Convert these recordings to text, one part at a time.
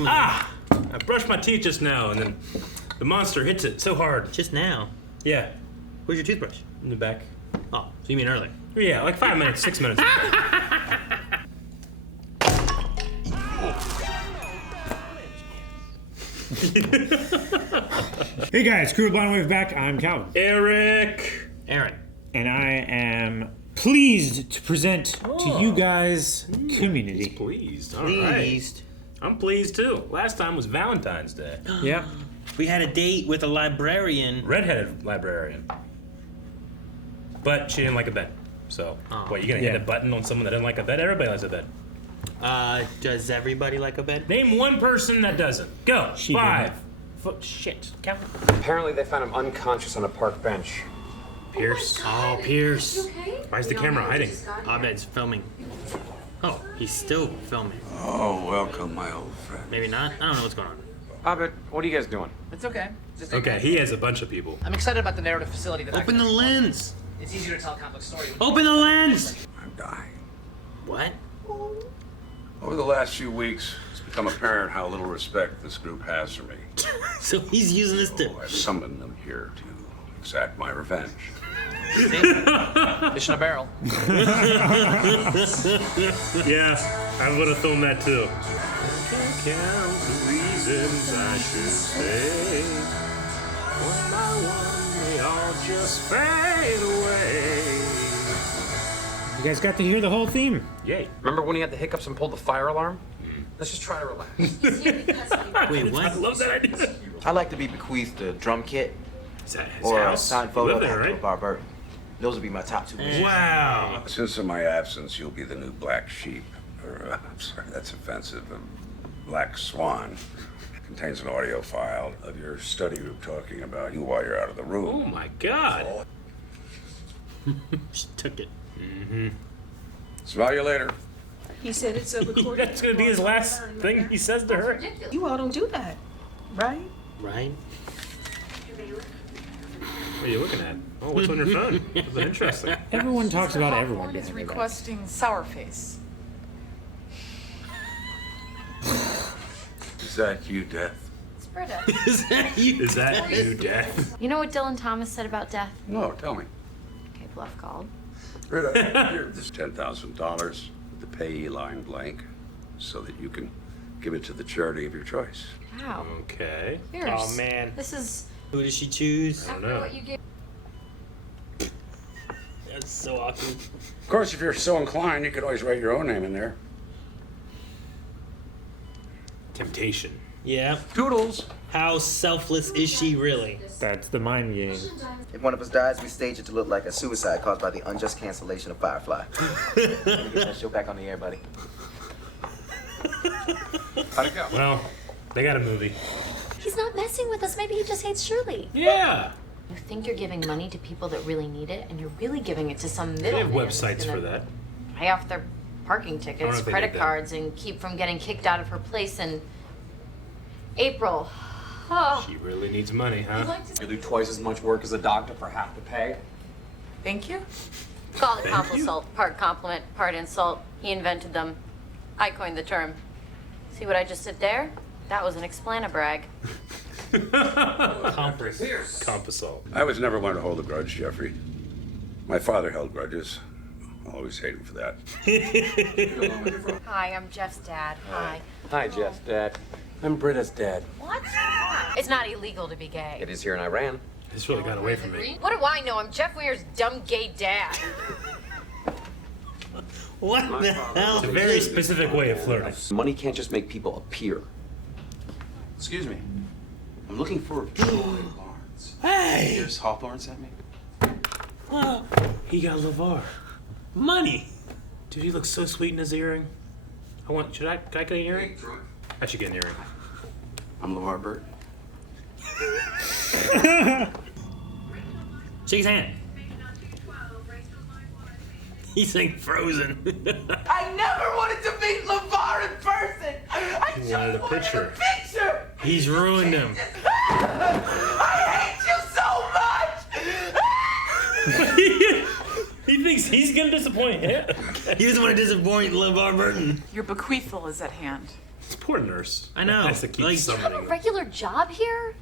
Ah! I brushed my teeth just now, and then the monster hits it so hard. Just now? Yeah. Where's your toothbrush? In the back. Oh, so you mean earlier? Yeah, like 5 minutes, 6 minutes. Hey guys, Crew of Blind Wave back. I'm Calvin. Eric! Aaron. And I am pleased to present to you guys community. He's pleased. All Pleased. right. I'm pleased too. Last time was Valentine's Day. Yep. We had a date with a librarian. Redheaded librarian. But she didn't like a bed. So, what, you gonna hit a button on someone that doesn't like a bed? Everybody likes a bed. Does everybody like a bed? Name one person that doesn't. Go. She 5. Shit. Count. Apparently they found him unconscious on a park bench. Pierce. Oh, Pierce. Why is the camera hiding? Abed's filming. Oh, he's still filming. Oh, welcome, my old friend. Maybe not. I don't know what's going on. Abed, what are you guys doing? It's okay. Just Okay, he has a bunch of people. I'm excited about the narrative facility that Open the lens. It's easier to tell a complex story. Open the lens. I'm dying. What? Over the last few weeks, it's become apparent how little respect this group has for me. So he's using this to... I've summoned them here to exact my revenge. Fish in a barrel. Yeah, I would have filmed that too. Count the reasons I should stay. One by one, they all just fade away. You guys got to hear the whole theme. Yay. Remember when he had the hiccups and pulled the fire alarm? Let's just try to relax. Wait, what? I love that idea. I'd like to be bequeathed a drum kit Is that his or a house? signed You photo live of there, right? LeVar Burton. Those would be my top two wishes. Wow. Since in my absence, you'll be the new black sheep. Or, I'm sorry, that's offensive. A black swan. Contains an audio file of your study group talking about you while you're out of the Oh room. my God. She took it. Smell you later. He said it's a recording. That's gonna be his last thing he says to her. You all don't do that, right? Right? What are you looking at? Oh, what's on your phone? That's interesting. Everyone talks about everyone. is behind their back. requesting sour face. Is that you, Death? It's Britta. Is that you? Is that you, Death? You know what Dylan Thomas said about death? No, tell me. Okay, bluff called. Britta, here's $10,000 with the payee line blank so that you can give it to the charity of your choice. Wow. Okay. Fierce. Oh, man. This is Who does she choose? I don't know. what you gave. That's so awkward. Of course, if you're so inclined, you could always write your own name in there. Temptation. Yeah. Doodles. How selfless is she really? That's the mind game. If one of us dies, we stage it to look like a suicide caused by the unjust cancellation of Firefly. Let me get that show back on the air, buddy. How'd it go? Well, they got a movie. He's not messing with us. Maybe he just hates Shirley. Yeah. You think you're giving money to people that really need it, and you're really giving it to some They middleman. have websites for that. Pay off their parking know tickets, if they credit did that. cards, and keep from getting kicked out of her place in April. Oh. She really needs money, huh? You do twice as much work as a doctor for half the pay. Thank you. Call it complisult, part compliment, part insult. He invented them. I coined the term. See what I just did there? That was an explanabrag. Complisault. I was never one to hold a grudge, Jeffrey. My father held grudges. I always hated him for that. Hi, I'm Jeff's dad. Hi. Hi, Jeff's dad. I'm Britta's dad. What? It's not illegal to be gay. It is here in Iran. This really got away from me. What do I know? I'm Jeff Weir's dumb gay dad. What the hell? It's a very specific way of flirting. Money can't just make people appear. Excuse me. I'm looking for Troy Barnes. Hey! Here's Hawthorne sent me. Well, He got LeVar. money. Dude, he looks so sweet in his earring. Can I get an earring? Troy. I should get an earring. I'm LeVar Burton. Shake his hand. He's saying Frozen. I never wanted to meet LeVar in person. I He just wanted a wanted picture. a picture. He's ruined him. I hate you so much. He thinks he's gonna disappoint him. He doesn't want to disappoint LeVar Burton. Your bequeathal is at hand. This poor nurse. I know. Has to keep Like, You have a summoning. regular job here?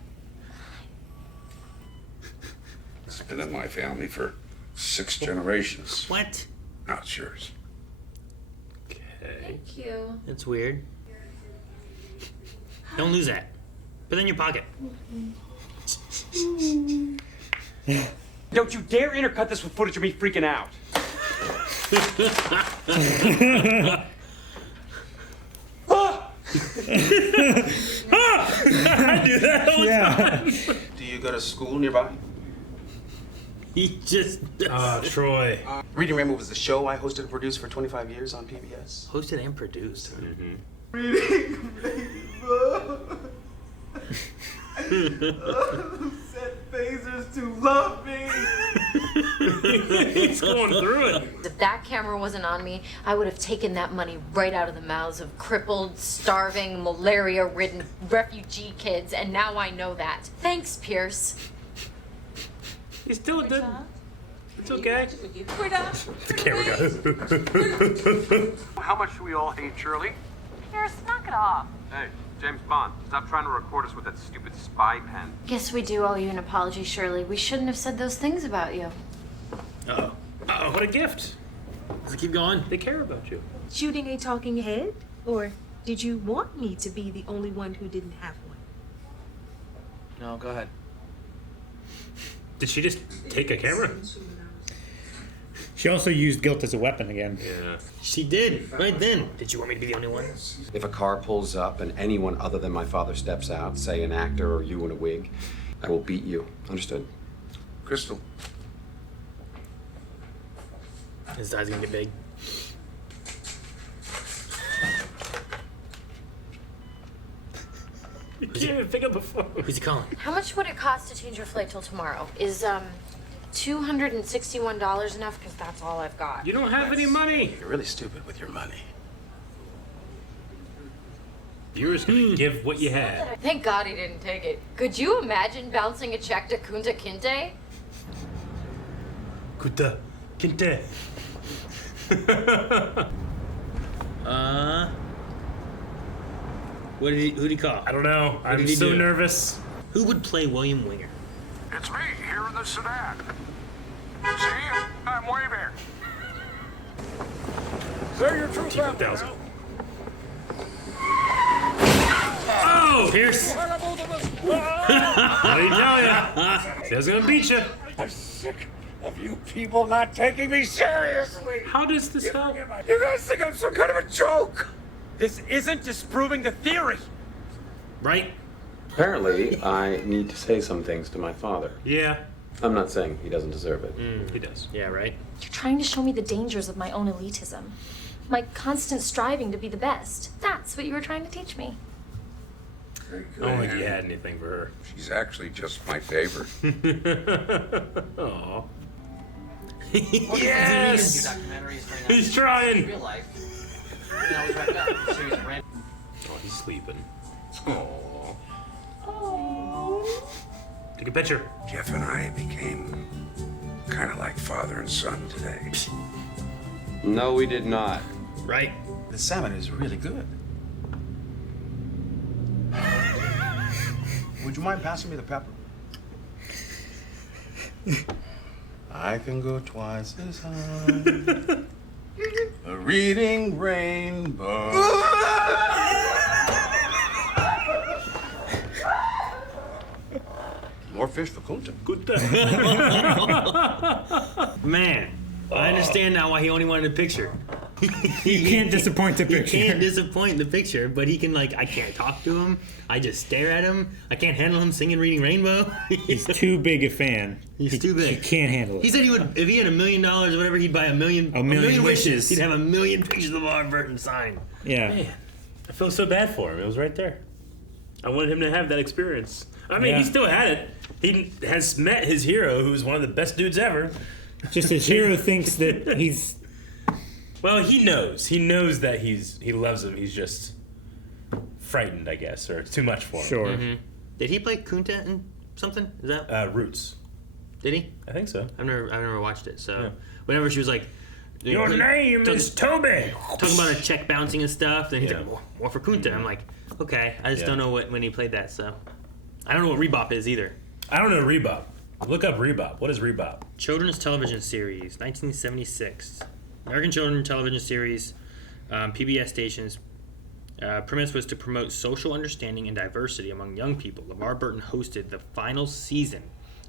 It's been in my family for 6 generations. What? Now it's yours. Okay. Thank you. That's weird. Don't lose that. Put it in your pocket. Don't you dare intercut this with footage of me freaking out. I do that all the time. Do you go to school nearby? He just Troy. Reading Rainbow was the show I hosted and produced for 25 years on PBS. hosted and produced. Set phasers to love me. He's going through it. If that camera wasn't on me, I would have taken that money right out of the mouths of crippled, starving, malaria-ridden refugee kids, and now I know that. Thanks, Pierce. He's still a good. It's okay. Britta. The camera goes. How much do we all hate Shirley? Pierce, knock it off. Hey, James Bond, stop trying to record us with that stupid spy pen. Guess we do owe you an apology, Shirley. We shouldn't have said those things about you. Uh-oh. Oh, what a gift. Does it keep going? They care about you. Shooting a talking head? Or did you want me to be the only one who didn't have one? No, go ahead. Did she just take a camera? She also used guilt as a weapon again. Yeah. She did, right then. Did you want me to be the only one? If a car pulls up and anyone other than my father steps out, say an actor or you in a wig, I will beat you. Understood? Crystal. His eyes gonna get big. You can't even pick up a phone. Who's he calling? How much would it cost to change your flight till tomorrow? Is, $261 enough? Because that's all I've got. You don't have any money. You're really stupid with your money. You were just gonna give what you had. Thank God he didn't take it. Could you imagine bouncing a check to Kunta Kinte? Kuta. Kinte. Who'd he call? I don't know. I'm did he so do? nervous. Who would play William Winger? It's me, here in the sedan. See? I'm waving. Say your truth out there. T-1000. Oh! Pierce! What did he tell ya? He was gonna beat you. I'm sick of you people not taking me seriously. How does this help? You guys think I'm some kind of a joke? This isn't disproving the theory. Right? Apparently, I need to say some things to my father. Yeah, I'm not saying he doesn't deserve it. he does. Yeah, right? You're trying to show me the dangers of my own elitism. My constant striving to be the best. That's what you were trying to teach me. I don't think you had anything for her. She's actually just my favorite. Aw. Do Yes! documentaries, bring He's up trying! real life. You know, always wrapped up. Series of random. Oh, he's sleeping. Aww. Take a picture. Jeff and I became kind of like father and son today. No, we did not. Right? The salmon is really good. Would you mind passing me the pepper? I can go twice as high. A reading rainbow. More fish for Kunta. Good Man, I understand now why he only wanted a picture. You can't disappoint the picture. He can't disappoint the picture, but he can, like, I can't talk to him. I just stare at him. I can't handle him singing Reading Rainbow. He's too big a fan. He's too big. He can't handle it. He said he would, if he had $1 million or whatever, he'd buy a million wishes. He'd have 1 million pictures of LeVar Burton signed. Yeah. Man, I feel so bad for him. It was right there. I wanted him to have that experience. I mean, Yeah. he still had it. He has met his hero, who's one of the best dudes ever. Just his hero thinks that he's. Well, he knows. He knows that he loves him. He's just frightened, I guess, or it's too much for him. Sure. Mm-hmm. Did he play Kunta in something? Is that Roots. Did he? I think so. I've never watched it. So Yeah. whenever she was like, Your name is Toby. Talking about a check bouncing and stuff. Then he's Yeah. like, more for Kunta. I'm like, okay. I just Yeah. don't know when he played that. So I don't know what Rebop is either. I don't know Rebop. Look up Rebop. What is Rebop? Children's television series, 1976. American children's television series, PBS stations. Premise was to promote social understanding and diversity among young people. LeVar Burton hosted the final season.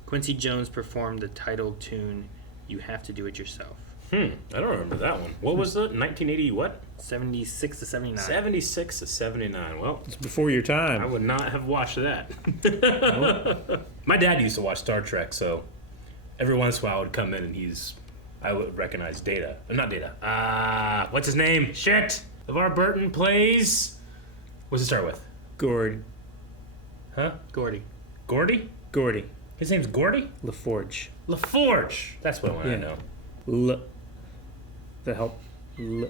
Quincy Jones performed the title tune, You Have to Do It Yourself. I don't remember that one. What was it? 1980 what? 76 to 79. 76 to 79. Well, It's before your time. I would not have watched that. My dad used to watch Star Trek, so every once in a while I would come in and I would recognize Data. Not Data. What's his name? Shit! LeVar Burton plays... What's it start with? Gord. Huh? Gordy. Gordy? Gordy. His name's Gordy? LaForge. LaForge! That's what I want to know. The help. No.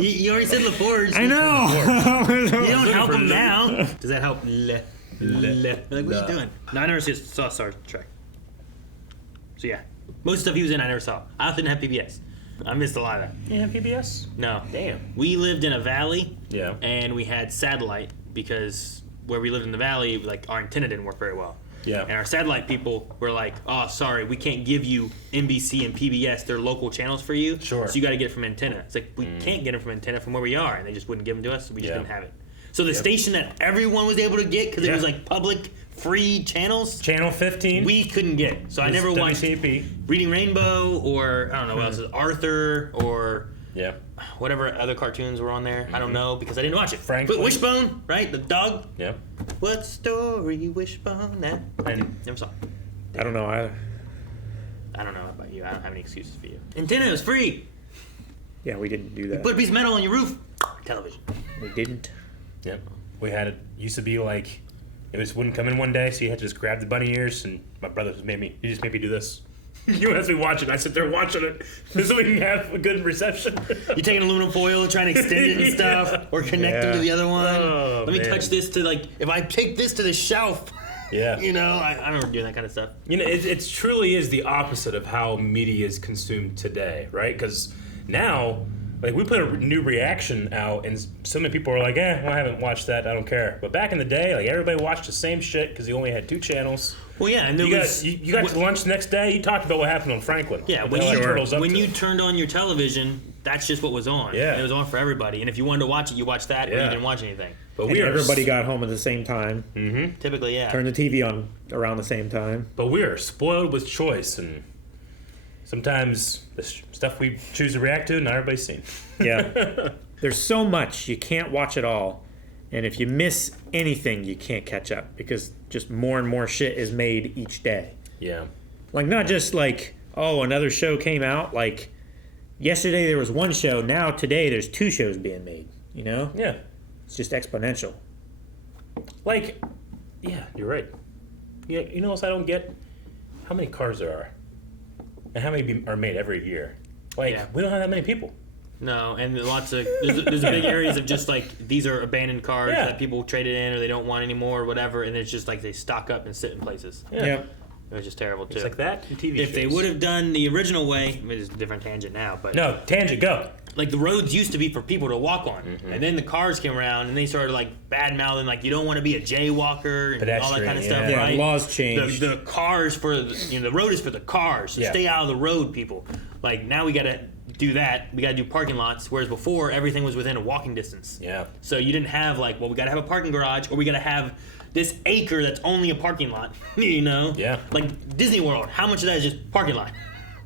You already said LaForge. I know! You don't help him now. Does that help? Like, what are you doing? No, I never saw Star Trek. So yeah. Most stuff he was in, I never saw. I didn't have PBS. I missed a lot of that. You have PBS? No. Damn. We lived in a valley. Yeah. And we had satellite because where we lived in the valley, like our antenna didn't work very well. Yeah. And our satellite people were like, oh, sorry, we can't give you NBC and PBS. They're local channels for you. Sure. So you got to get it from antenna. It's like, we can't get them from antenna from where we are. And they just wouldn't give them to us. So we just didn't have it. So the station that everyone was able to get, because it was like public, free channels. Channel 15. We couldn't get. So I never watched WTP. Reading Rainbow or, I don't know what else, Arthur or Yeah. whatever other cartoons were on there. I don't know because I didn't watch it. Franklin. But Wishbone, right? The dog. Yeah. What story Wishbone that? And Never saw. I don't know either. I don't know about you. I don't have any excuses for you. Antenna was free. Yeah, we didn't do that. Put a piece of metal on your roof. Television. We didn't. Yep. We had it. Used to be like, it just wouldn't come in one day, so you had to just grab the bunny ears, and my brother just made me do this. You asked me watch it. I sit there watching it so we can have a good reception. You taking aluminum foil and trying to extend it and stuff, or connect them to the other one. Oh, Let me man. touch this to like. If I take this to the shelf, Yeah. you know, I remember doing that kind of stuff. You know, it truly is the opposite of how media is consumed today, right? Because now, like, we put a new reaction out, and so many people are like, well, I haven't watched that, I don't care. But back in the day, like, everybody watched the same shit because you only had 2 channels. Well, yeah, and there You got to lunch the next day, you talked about what happened on Franklin. Yeah, What when the hell you Turtle's up when to. you turned on your television, that's just what was on. Yeah. It was on for everybody, and if you wanted to watch it, you watched that, or you Yeah. didn't watch anything. But And everybody got home at the same time. Mm-hmm. Typically, yeah. Turned the TV on around the same time. But we are spoiled with choice, and sometimes the stuff we choose to react to, not everybody's seen. Yeah. There's so much. You can't watch it all. And if you miss anything, you can't catch up because just more and more shit is made each day. Yeah. Like, not just like, oh, another show came out. Like, yesterday there was one show. Now, today, there's 2 shows being made. You know? Yeah. It's just exponential. Like, yeah, you're right. Yeah, you know what else I don't get? How many cars there are. And how many are made every year. Like, Yeah. we don't have that many people. No, and lots of there's big areas of just like these are abandoned cars Yeah. that people traded in or they don't want anymore or whatever, and it's just like they stock up and sit in places. Yeah. It was just terrible too. It's like that in TV If shows. they would have done the original way, I mean, it's a different tangent now, but No, tangent, go. like the roads used to be for people to walk on, and then the cars came around and they started like bad mouthing like you don't want to be a jaywalker and all that kind of Pedestrian, stuff, yeah. right? Laws changed. The cars for the road is for the cars, so Yeah. stay out of the road, people. Like now we gotta do that. We gotta do parking lots, whereas before everything was within a walking distance. Yeah. So you didn't have like, well, we gotta have a parking garage, or we gotta have this acre that's only a parking lot. You know? Yeah. Like Disney World, how much of that is just parking lot?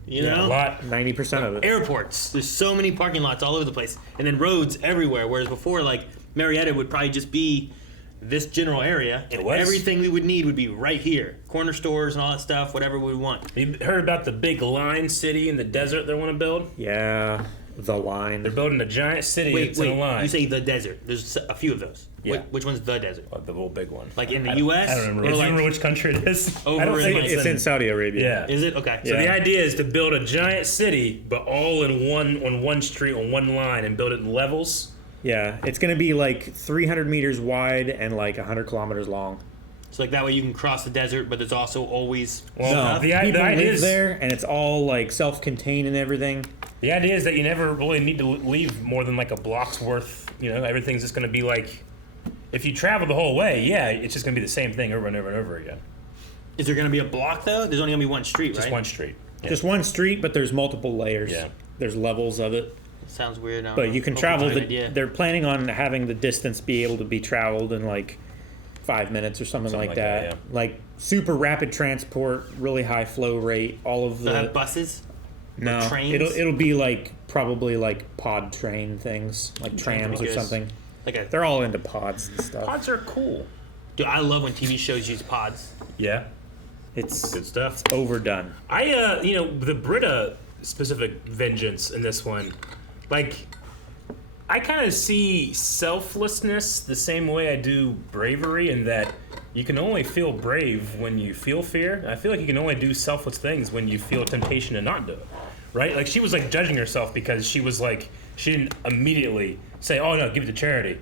You know? A lot. 90% of it. Airports, there's so many parking lots all over the place, and then roads everywhere. Whereas before, like Marietta would probably just be this general area, and It was. everything we would need would be right here. Corner stores and all that stuff, whatever we want. You heard about the big line city in the desert they want to build? Yeah. The line. They're building a giant city that's in a line. You say the desert. There's a few of those. Yeah. Which one's the desert? The little big one. Like in the I U.S.? don't remember. Or Do you like remember which country it is? over I don't in think like- It's in Saudi Arabia. Yeah. Is it? Okay. So Yeah. the idea is to build a giant city, but all in one street on one line, and build it in levels. Yeah. It's going to be like 300 meters wide and like 100 kilometers long. So like that way you can cross the desert, but there's also always No, the people idea live is there, and it's all like self-contained and everything. the idea is that you never really need to leave more than like a block's worth. You know, everything's just going to be like, if you travel the whole way, yeah, it's just going to be the same thing over and over and over again. Is there going to be a block though? There's only going to be one street, Just right? one street. Yeah. Just one street, but there's multiple layers. Yeah. There's levels of it. Sounds weird. I don't But know. you can Hope travel. it's a good idea. They're planning on having the distance be able to be traveled in like 5 minutes or something like that. yeah. Like super rapid transport, really high flow rate. All of They'll the have buses. no, trains? it'll be like probably like pod train things, like trams or good. something. Like a They're all into pods and stuff. Pods are cool. dude. I love when TV shows use pods. Yeah, It's good stuff. overdone. You know, the Britta specific vengeance in this one, like, I kind of see selflessness the same way I do bravery, in that you can only feel brave when you feel fear. I feel like you can only do selfless things when you feel temptation to not do it, right? Like, she was like judging herself because she was like, she didn't immediately say, "Oh no, give it to charity."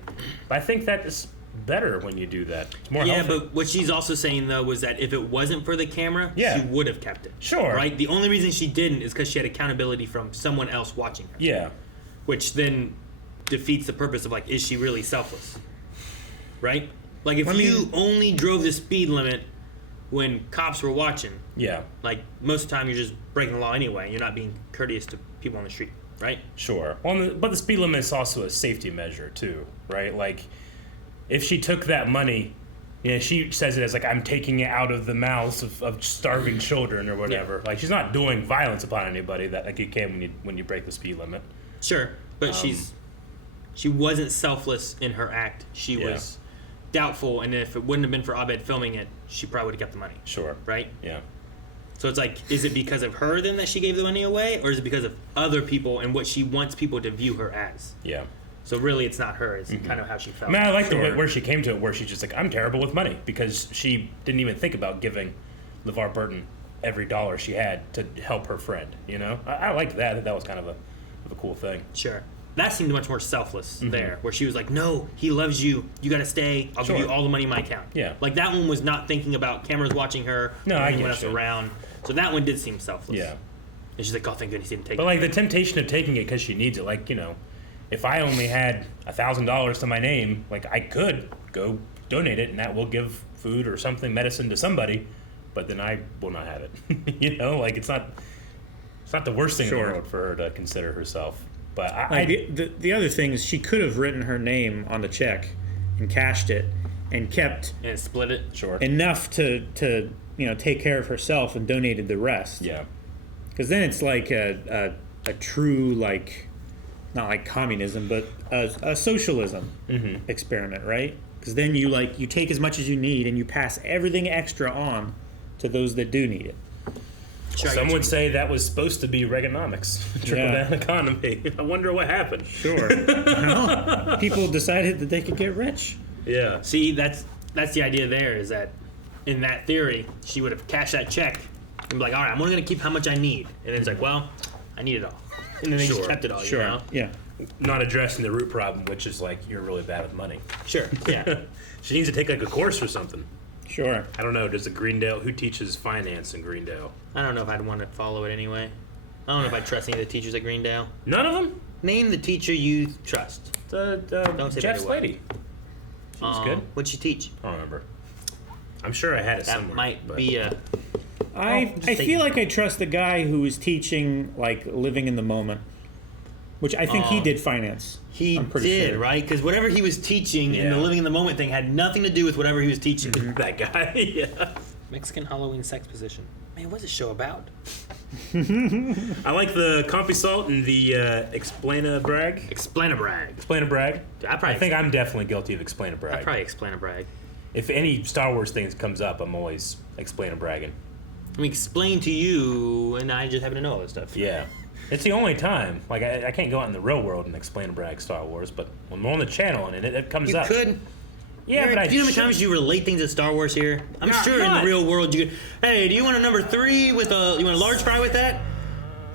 But I think that is better when you do that. It's more Yeah, healthy. but what she's also saying though was that if it wasn't for the camera, Yeah. she would have kept it. Sure. Right? The only reason she didn't is because she had accountability from someone else watching her. Yeah. Which then defeats the purpose of like, is she really selfless? Right? Like if you only drove the speed limit when cops were watching, Yeah. like most of the time you're just breaking the law anyway. You're not being courteous to people on the street, right? Sure. Well, but the speed limit is also a safety measure too, right? Like, if she took that money, you know, she says it as like, I'm taking it out of the mouths of starving children or whatever. Like, she's not doing violence upon anybody that like you can when you break the speed limit. Sure, but she wasn't selfless in her act. She Yeah. was doubtful, and if it wouldn't have been for Abed filming it, she probably would have kept the money. Sure. Right? Yeah. So it's like, is it because of her then that she gave the money away, or is it because of other people and what she wants people to view her as? Yeah. So really, it's not her. It's kind of how she felt. I mean, I like the way where she came to it, where she's just like, I'm terrible with money, because she didn't even think about giving LeVar Burton every dollar she had to help her friend. You know, I liked that. That was kind of a cool thing. Sure. That seemed much more selfless there, where she was like, no, he loves you. You got to stay. I'll give you all the money in my account. Yeah. Like, that one was not thinking about cameras watching her No, or I anyone get else you. around. So that one did seem selfless. Yeah. And she's like, oh, thank goodness he didn't take But it. like the temptation of taking it because she needs it, like, you know, if I only had $1,000 to my name, like, I could go donate it, and that will give food or something, medicine to somebody, but then I will not have it. You know, like, it's not the worst thing in the world for her to consider herself. But the other thing is she could have written her name on the check and cashed it and kept and split it. Sure. enough to you know, take care of herself and donated the rest. Yeah. Because then it's like a true, like, not like communism, but a socialism experiment, right? Because then you take as much as you need and you pass everything extra on to those that do need it. Some would say that was supposed to be Reaganomics, trickle-down economy. I wonder what happened. Sure. Well, people decided that they could get rich. Yeah. See, that's the idea there, is that in that theory, she would have cashed that check and be like, all right, I'm only going to keep how much I need. And then it's like, well, I need it all. And then they just kept it all, you know? Yeah. Not addressing the root problem, which is like, you're really bad with money. Sure, yeah. She needs to take like a course or something. Sure. I don't know. Does the Greendale, who teaches finance in Greendale? I don't know if I'd want to follow it anyway. I don't know if I trust any of the teachers at Greendale. None of them? Name the teacher you trust. Don't say Jeff's by the way. lady. She was good. What'd she teach? I don't remember. I'm sure I had it That somewhere. might but- be a... I feel like I trust the guy who is teaching, like, living in the moment, which I think he did finance. He I'm pretty did, sure. right? Because whatever he was teaching in the living in the moment thing had nothing to do with whatever he was teaching. That guy, yeah. Mexican Halloween sex position. Man, what's this show about? I like the Complisaulting and the Explanabrag. Explanabrag. I think I'm definitely guilty of Explanabrag. I probably Explanabrag. If any Star Wars things comes up, I'm always Explanabragging. I mean, explain to you, and I just happen to know all this stuff. Yeah. It's the only time. Like, I can't go out in the real world and explain and brag Star Wars, but when we're on the channel and it comes You up. could. Yeah, but do you know how many times you relate things to Star Wars here? I'm sure in the real world you could, hey, do you want a number 3 with you want a large fry with that?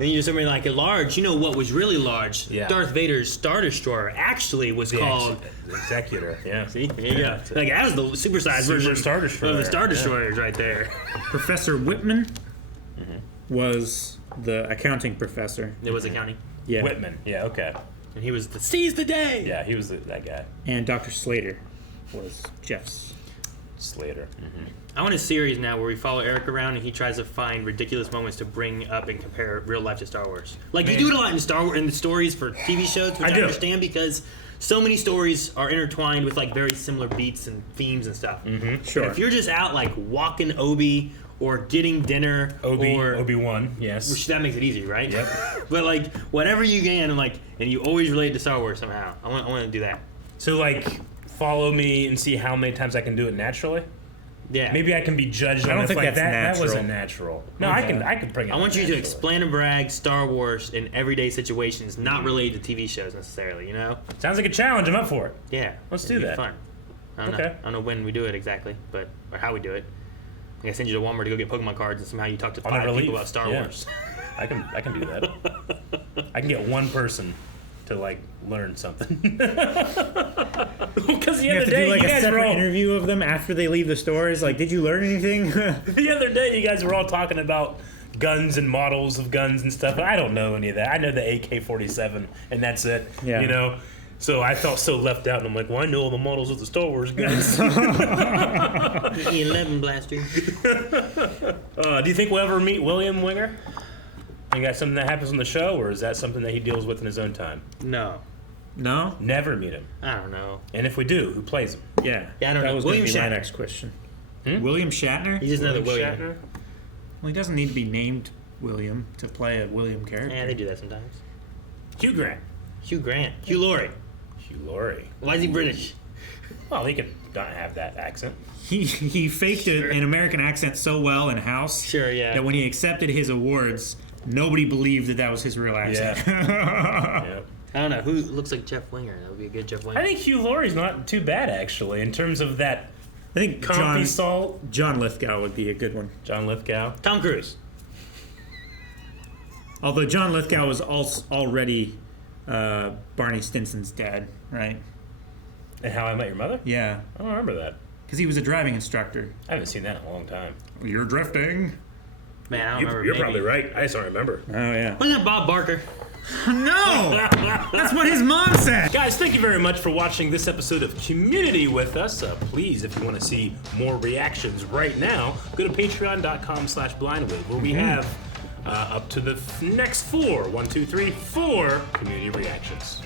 And you just remember like a large, you know what was really large? Yeah. Darth Vader's Star Destroyer actually was called Executor. Yeah. See? There you go. Like that was the supersized Super version Star Destroyer. of the Star Destroyers right there. Professor Whitman was the accounting professor. It was accounting. Yeah. Whitman. Yeah. Okay. And he was the seize the day. Yeah, he was that guy. And Dr. Slater was Jeff's. Slater. I want a series now where we follow Eric around and he tries to find ridiculous moments to bring up and compare real life to Star Wars. Like you do it a lot in Star Wars in the stories for TV shows, which I do. understand because so many stories are intertwined with like very similar beats and themes and stuff. Sure. But if you're just out like walking Obi or getting dinner or Obi-Wan, yes. which that makes it easy, right? Yep. But like whatever you can and you always relate to Star Wars somehow. I want to do that. So like, follow me and see how many times I can do it naturally. Yeah. Maybe I can be judged on don't if think like that's that natural. wasn't natural. No, I can bring it. I want you to naturally. explain and brag Star Wars in everyday situations, not related to TV shows necessarily, you know? Sounds like a challenge. I'm up for it. Yeah. Let's do it'd be that. fun. I don't know. I don't know when we do it exactly, or how we do it. I send you to Walmart to go get Pokemon cards and somehow you talk to I'll 5 never people leave. about Star Yeah. Wars. I can do that. I can get one person to like learn something. Because the You other have to day do like you a guys were separate all interview of them after they leave the stores. Like, did you learn anything? the other day you guys were all talking about guns and models of guns and stuff. I don't know any of that. I know the AK-47 and that's it. Yeah. You know. So I felt so left out, and I'm like, well, I know all the models of the Star Wars guns. E11 blaster. Do you think we'll ever meet William Winger? You got something that happens on the show, or is that something that he deals with in his own time? No. No? Never meet him. I don't know. And if we do, who plays him? Yeah. Yeah, I don't that know. was William going to be my Shatner. next question. William Shatner? He's just another William. Shatner? Well, he doesn't need to be named William to play a William character. Yeah, they do that sometimes. Hugh Grant. Hugh Grant. Hugh Laurie. Hugh Laurie. Why is he British? Well, he could not have that accent. He faked an American accent so well in House Sure, yeah. that when he accepted his awards, nobody believed that was his real accent. Yeah. I don't know. Who looks like Jeff Winger? That would be a good Jeff Winger. I think Hugh Laurie's not too bad, actually, in terms of that I think Complisaulting. John Lithgow would be a good one. John Lithgow. Tom Cruise. Although John Lithgow was already Barney Stinson's dad, right? And How I Met Your Mother? Yeah. I don't remember that. Because he was a driving instructor. I haven't seen that in a long time. You're drifting. Man, I don't remember. You're maybe. probably right. I just don't remember. Oh, yeah. Wasn't that Bob Barker? No! That's what his mom said! Guys, thank you very much for watching this episode of Community with us. Please, if you want to see more reactions right now, go to patreon.com/blindwave, where we have up to the next 4 community reactions.